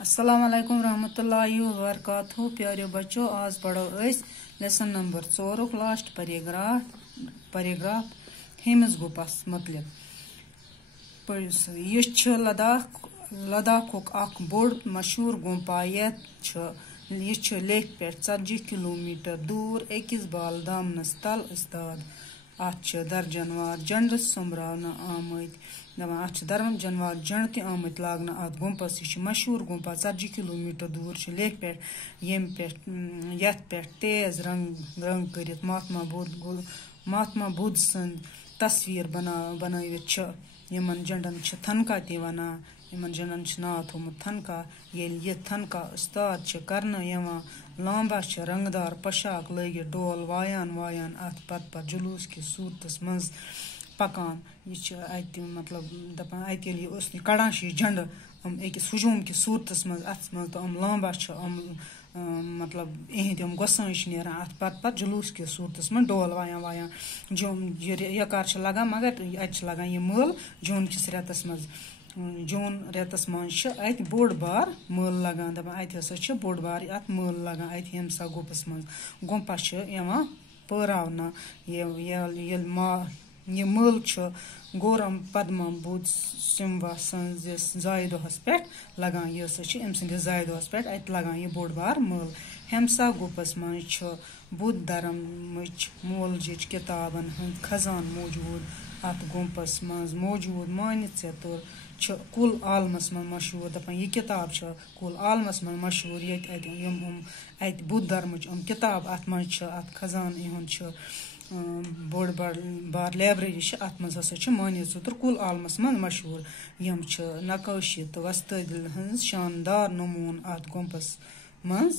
अस्सलाम वालेकुम रहमतुल्लाहि व बरकातहू। प्यारे बच्चों, आज पढ़ो lesson number 4 last paragraph Hemis गुपस मतलब। यह लद्दाख बोड़ मशहूर गुंपा यह लेह पे 40 किलोमीटर दूर अकिस बाल दामनस तल इस्ताद। अत दर्जनवार झंड सोमरावना आमत दर्जनवार झंड त आमत लागना अत गुंपस। यह मशहूर गुंपा 40 किलोमीटर दूर लेह पे ये तेज रंग कर महात्मा बुद्ध सद तस्वीर बनवित। यमन झंडन थनका त वनान। यमन झंडन नाव थोमुत थनका। ये थनका उस्ताद करना लांबा रंगदार पोशाक लगित डोल वायान अत पत जुलूस कि सूरतस मज पकान। यह मतलब दपान अत कड़ान झंड अकिस हुजूम कि सूरतस मज अत मज तो लांबा मतलब इहद गोसाई नेरान अत पत जुलूस कि सूरतस मज डोल वायान यकार लगान मगर अत लगान यह मल जून किस रेतस मज। जून रेतस मज अत बोड़ बार मल लगान दपान अत हसा बोड़ बार अत मल लगान अत हेमसा गुपस मज। गुंपस परावना यह मल गौरम पद्मा बुद्ध सिम्वा सजिस जाय दोहस पे लगान। यह हसा अम सदिस जाय दोहस पे अत लगान यह बोड़ बार मल। हेमसा गुपस मज बुद्ध धर्म मोलजिच किताबन हंद खजान मौजूद अत गुंपस मज मौजूद मानित तुर कुल आलमस मज मशहूर। दपान यह किताब कुल आलमस मज मशहूर अत बुद्ध धर्मच किताब अत मज अत खजान इहुंद बोड़ बार लाइब्रेरी अत मज हसा मानित तुर कुल आलमस मज मशहूर। यम नकाशी तो वस्तदिल हंज शानदार नमून अत गुंपस मज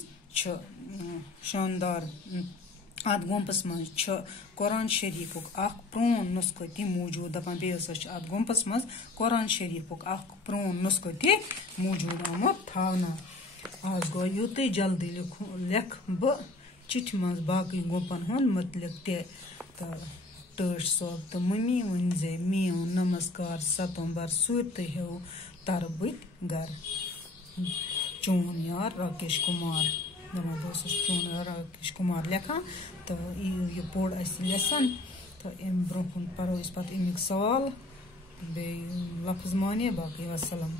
शानदार। अत गुंपस मज कुरान शरीफुक प्रोन नुस्खो ति मौजूद। दपान बे हसा अत गुंपस मज कुरान शरीफुक प्रोन नुस्खो ति मौजूद आमुत थावना। आज गो यूत जल्दी लेख बह चिट्ठी मज बाकी गुंपन हुंद मुतलिक टर्श सोब तो मम्मी वन जे मेव नमस्कार सतोंबर सूर तो हेव तर बुत गर। चोन यार राकेश कुमार। दपान बह चोन यार राकेश कुमार लेखान तो यह पोड़ लेसन तो अम ब्रोह पढ़ो पे अमिक सवाल बे लफ्ज माने बाकी वसलम।